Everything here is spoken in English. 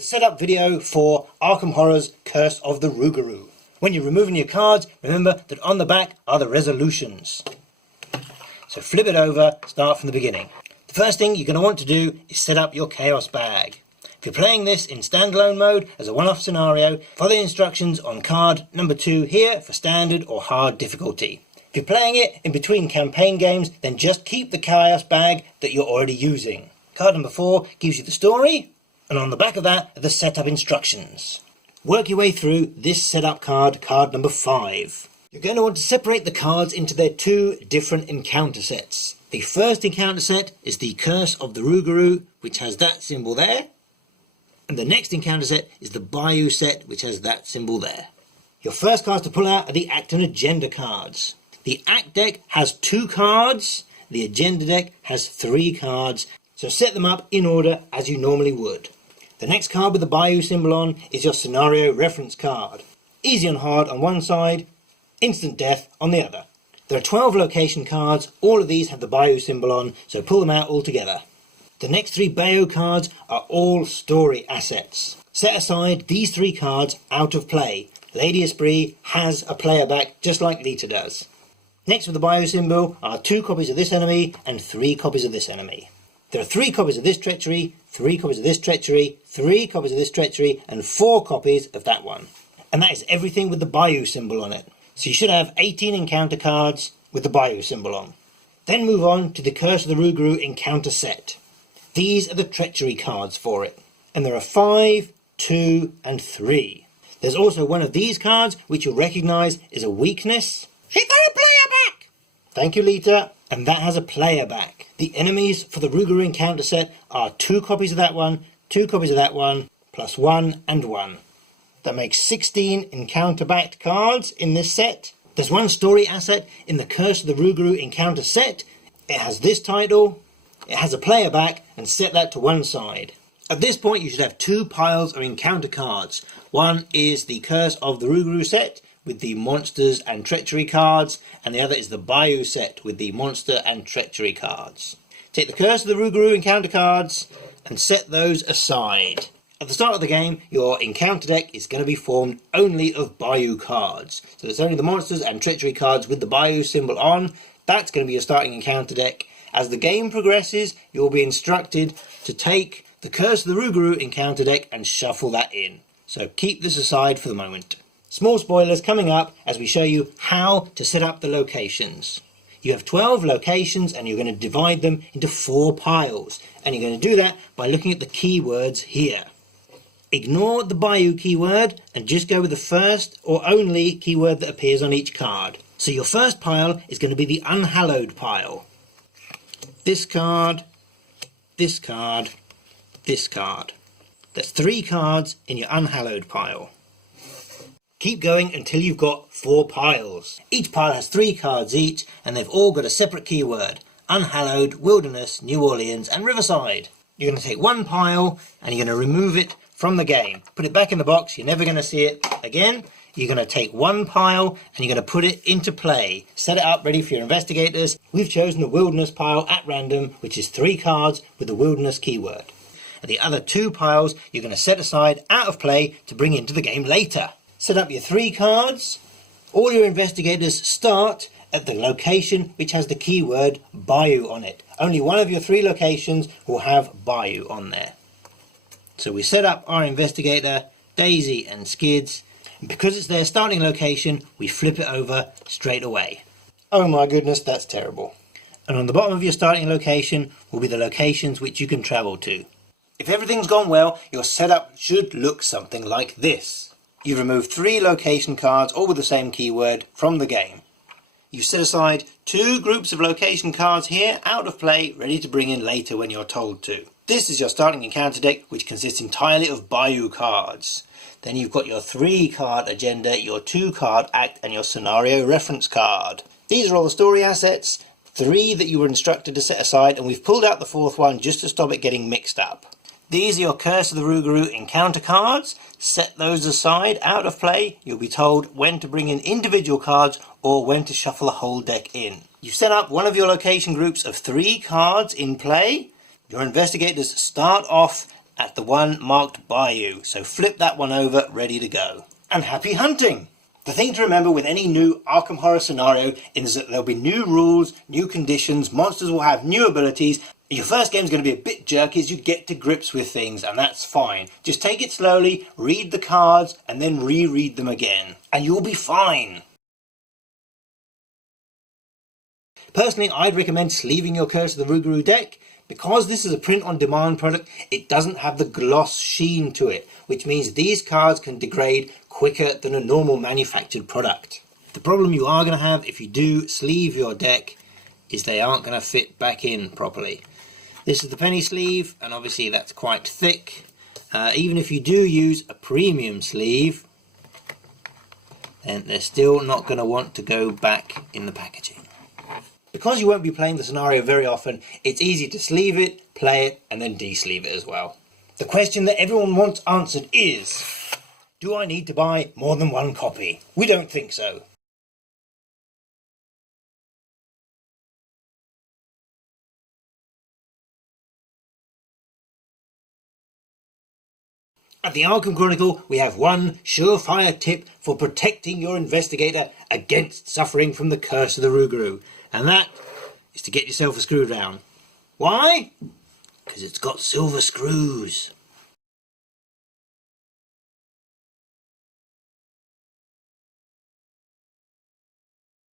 Setup video for Arkham Horror's Curse of the Rougarou. When you're removing your cards, remember that on the back are the resolutions. So flip it over, start from the beginning. The first thing you're going to want to do is set up your Chaos bag. If you're playing this in standalone mode as a one-off scenario, follow the instructions on card number 2 here for standard or hard difficulty. If you're playing it in between campaign games, then just keep the Chaos bag that you're already using. Card number 4 gives you the story, and on the back of that are the setup instructions. Work your way through this setup card, card number 5. You're going to want to separate the cards into their 2 different encounter sets. The first encounter set is the Curse of the Rougarou, which has that symbol there. And the next encounter set is the Bayou set, which has that symbol there. Your first cards to pull out are the Act and Agenda cards. The Act deck has 2 cards, the Agenda deck has 3 cards, so set them up in order as you normally would. The next card with the Bayou symbol on is your scenario reference card. Easy and hard on one side, instant death on the other. There are 12 location cards, all of these have the Bayou symbol on, so pull them out all together. The next 3 Bayou cards are all story assets. Set aside these 3 cards out of play. Lady Esprit has a player back just like Lita does. Next with the Bayou symbol are 2 copies of this enemy and 3 copies of this enemy. There are 3 copies of this treachery, 3 copies of this treachery, 3 copies of this treachery, and 4 copies of that one. And that is everything with the Bayou symbol on it. So you should have 18 encounter cards with the Bayou symbol on. Then move on to the Curse of the Rougarou encounter set. These are the treachery cards for it. And there are 5, 2, and 3. There's also one of these cards which you'll recognise is a weakness. She's got a player back! Thank you, Lita. And that has a player back. The enemies for the Rougarou encounter set are 2 copies of that one, 2 copies of that one, plus 1 and 1. That makes 16 encounter backed cards in this set. There's 1 story asset in the Curse of the Rougarou encounter set. It has this title, it has a player back, and set that to one side. At this point you should have 2 piles of encounter cards. One is the Curse of the Rougarou set, with the monsters and treachery cards, and the other is the Bayou set with the monster and treachery cards. Take the Curse of the Rougarou encounter cards and set those aside. At the start of the game, your encounter deck is going to be formed only of Bayou cards. So it's only the monsters and treachery cards with the Bayou symbol on. That's going to be your starting encounter deck. As the game progresses, you'll be instructed to take the Curse of the Rougarou encounter deck and shuffle that in. So keep this aside for the moment. Small spoilers coming up as we show you how to set up the locations. You have 12 locations and you're going to divide them into 4 piles. And you're going to do that by looking at the keywords here. Ignore the Bayou keyword and just go with the first or only keyword that appears on each card. So your first pile is going to be the Unhallowed pile. This card, this card, this card. That's 3 cards in your Unhallowed pile. Keep going until you've got 4 piles. Each pile has 3 cards each, and they've all got a separate keyword. Unhallowed, Wilderness, New Orleans, and Riverside. You're going to take 1 pile, and you're going to remove it from the game. Put it back in the box, you're never going to see it again. You're going to take 1 pile, and you're going to put it into play. Set it up ready for your investigators. We've chosen the Wilderness pile at random, which is 3 cards with the Wilderness keyword. And the other 2 piles, you're going to set aside out of play to bring into the game later. Set up your 3 cards. All your investigators start at the location which has the keyword Bayou on it. Only one of your 3 locations will have Bayou on there. So we set up our investigator, Daisy and Skids. And because it's their starting location, we flip it over straight away. Oh my goodness, that's terrible. And on the bottom of your starting location will be the locations which you can travel to. If everything's gone well, your setup should look something like this. You've removed 3 location cards, all with the same keyword, from the game. You've set aside 2 groups of location cards here, out of play, ready to bring in later when you're told to. This is your starting encounter deck, which consists entirely of Bayou cards. Then you've got your 3 card agenda, your 2 card act, and your scenario reference card. These are all the story assets, 3 that you were instructed to set aside, and we've pulled out the 4th one just to stop it getting mixed up. These are your Curse of the Rougarou encounter cards. Set those aside, out of play. You'll be told when to bring in individual cards or when to shuffle the whole deck in. You've set up one of your location groups of 3 cards in play. Your investigators start off at the one marked by you. So flip that one over, ready to go. And happy hunting! The thing to remember with any new Arkham Horror scenario is that there'll be new rules, new conditions, monsters will have new abilities. Your first game's going to be a bit jerky as you get to grips with things, and that's fine. Just take it slowly, read the cards, and then reread them again, and you'll be fine. Personally, I'd recommend sleeving your Curse of the Rougarou deck. Because this is a print-on-demand product, it doesn't have the gloss sheen to it, which means these cards can degrade quicker than a normal manufactured product. The problem you are going to have if you do sleeve your deck is they aren't going to fit back in properly. This is the penny sleeve, and obviously that's quite thick. Even if you do use a premium sleeve, then they're still not going to want to go back in the packaging. Because you won't be playing the scenario very often, it's easy to sleeve it, play it, and then de-sleeve it as well. The question that everyone wants answered is, do I need to buy more than one copy? We don't think so. At the Arkham Chronicle, we have one surefire tip for protecting your investigator against suffering from the Curse of the Rougarou, and that is to get yourself a screw down. Why? Because it's got silver screws.